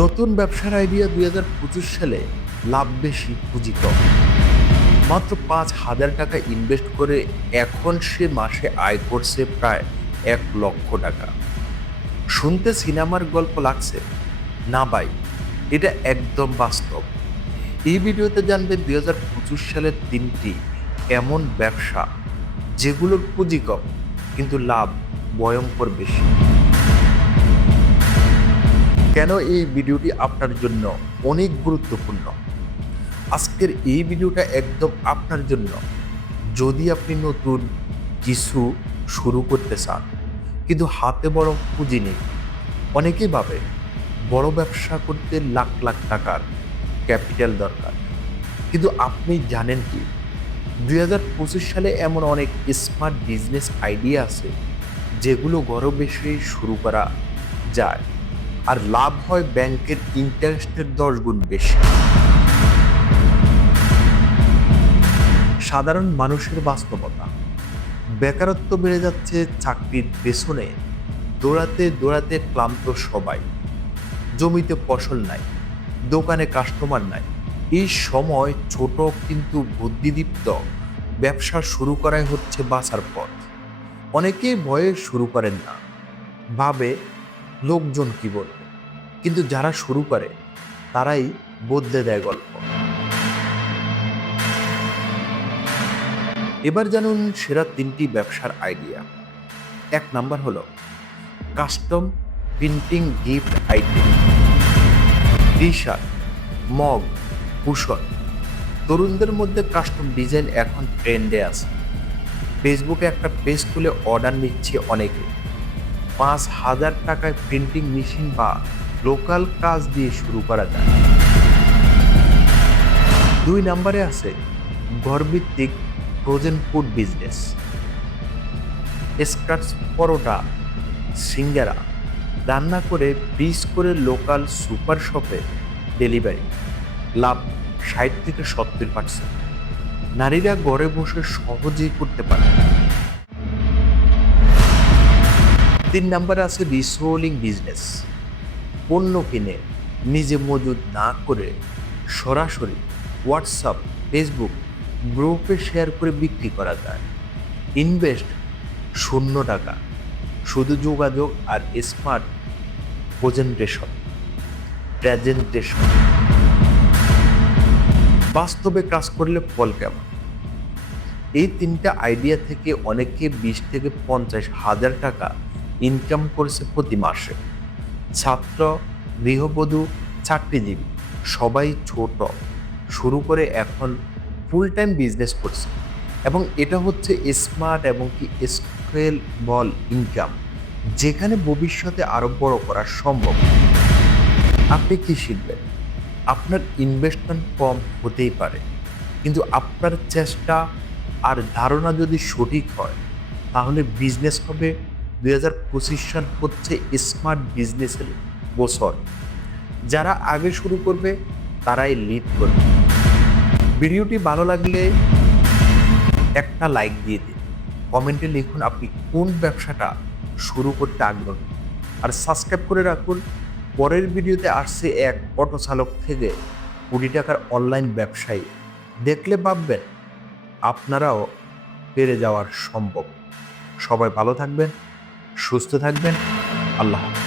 নতুন ব্যবসার আইডিয়া দুই হাজার পঁচিশ সালে লাভ বেশি পুঁজি কম। মাত্র পাঁচ হাজার টাকা ইনভেস্ট করে এখন সে মাসে আয় করছে প্রায় এক লক্ষ টাকা। শুনতে সিনেমার গল্প লাগছে। না ভাই, এটা একদম বাস্তব। এই ভিডিওতে জানবে দুই হাজার পঁচিশ সালের তিনটি এমন ব্যবসা যেগুলোর পুঁজি কম, কিন্তু লাভ ভয়ঙ্কর বেশি। কেন এই ভিডিওটি আপনার জন্য অনেক গুরুত্বপূর্ণ? আজকের এই ভিডিওটা একদম আপনার জন্য। যদি আপনি নতুন কিছু শুরু করতে চান, কিন্তু হাতে বড় পুঁজি নেই, অনেকেই ভাবে বড় ব্যবসা করতে লাখ লাখ টাকার ক্যাপিটাল দরকার। কিন্তু আপনি জানেন কি? দুই হাজার পঁচিশ সালে এমন অনেক স্মার্ট বিজনেস আইডিয়া আছে, যেগুলো ঘরে বেশি শুরু করা যায়। আর লাভ হয় ব্যাংকের ইন্টারেস্টের দশ গুণ বেশি। সাধারণ মানুষের বাস্তবতা। বেকারত্ব বেড়ে যাচ্ছে চাকরির পেছনে। দৌড়াতে দৌড়াতে ক্লান্ত সবাই। জমিতে ফসল নাই, দোকানে কাস্টমার নাই। এই সময় ছোট কিন্তু বুদ্ধিদীপ্ত। ব্যবসা শুরু করাই হচ্ছে বাঁচার পথ। অনেকেই ভয়ে শুরু করেন না। ভাবে লোকজন কি বলবে? কিন্তু যারা শুরু করে, তারাই বদলে দেয় গল্প। এবার জানুন সেরা তিনটি ব্যবসার আইডিয়া। এক নাম্বার হলো custom printing gift item T shirt mug, cushion. তরুণদের মধ্যে কাস্টম ডিজাইন এখন ট্রেন্ডে আছে। ফেসবুকে একটা পেজ খুলে অর্ডার নিচ্ছে অনেকে। পাঁচ হাজার টাকায় প্রিন্টিং মেশিন বা লোকাল কাজ দিয়ে শুরু করা যায়। দুই নম্বরে আছে ঘরভিত্তিক ফ্রোজেন ফুড বিজনেস স্কার্টস পরোটা, সিঙ্গারা, রান্না করে ফ্রিজ করে লোকাল সুপার শপে ডেলিভারি লাভ ষাট থেকে সত্তর পার্সেন্ট নারীরা ঘরে বসে সহজেই করতে পারে। তিন নম্বরে আছে রিসোলিং বিজনেস পণ্য কিনে, নিজে মজুদ না করে সরাসরি হোয়াটসঅ্যাপ ফেসবুক গ্রুপে শেয়ার করে বিক্রি করা যায়। ইনভেস্ট শূন্য টাকা। শুধু যোগাযোগ আর স্মার্ট প্রেজেন্টেশন প্রেজেন্টেশন বাস্তবে কাজ করলে ফল কেমন? এই তিনটা আইডিয়া থেকে অনেকে বিশ থেকে পঞ্চাশ হাজার টাকা ইনকাম করেছে প্রতি মাসে। ছাত্র, গৃহবধূ, চাকরিজীবী, সবাই ছোট। শুরু করে এখন ফুল টাইম বিজনেস করছে। এবং এটা হচ্ছে স্মার্ট এবং কি স্কেল বল ইনকাম যেখানে ভবিষ্যতে আরও বড় করা সম্ভব। আপনি কি শিখবেন? আপনার ইনভেস্টমেন্ট কম হতেই পারে, কিন্তু আপনার চেষ্টা আর ধারণা যদি সঠিক হয়, তাহলে বিজনেস হবে দুই হাজার পঁচিশ সাল হচ্ছে স্মার্ট বিজনেসের বছর। যারা আগে শুরু করবে, তারাই লিড করবে। ভিডিওটি ভালো লাগলে একটা লাইক দিয়ে দিন। কমেন্টে লিখুন আপনি কোন ব্যবসাটা শুরু করতে আগ্রহী। আর সাবস্ক্রাইব করে রাখুন। পরের ভিডিওতে আসছে এক অটো চালক থেকে কোটি টাকার অনলাইন ব্যবসায়ী। দেখলে ভাববেন, আপনারাও পেরে যাওয়ার সম্ভব। সবাই ভালো থাকবেন। সুস্থ থাকবেন। আল্লাহ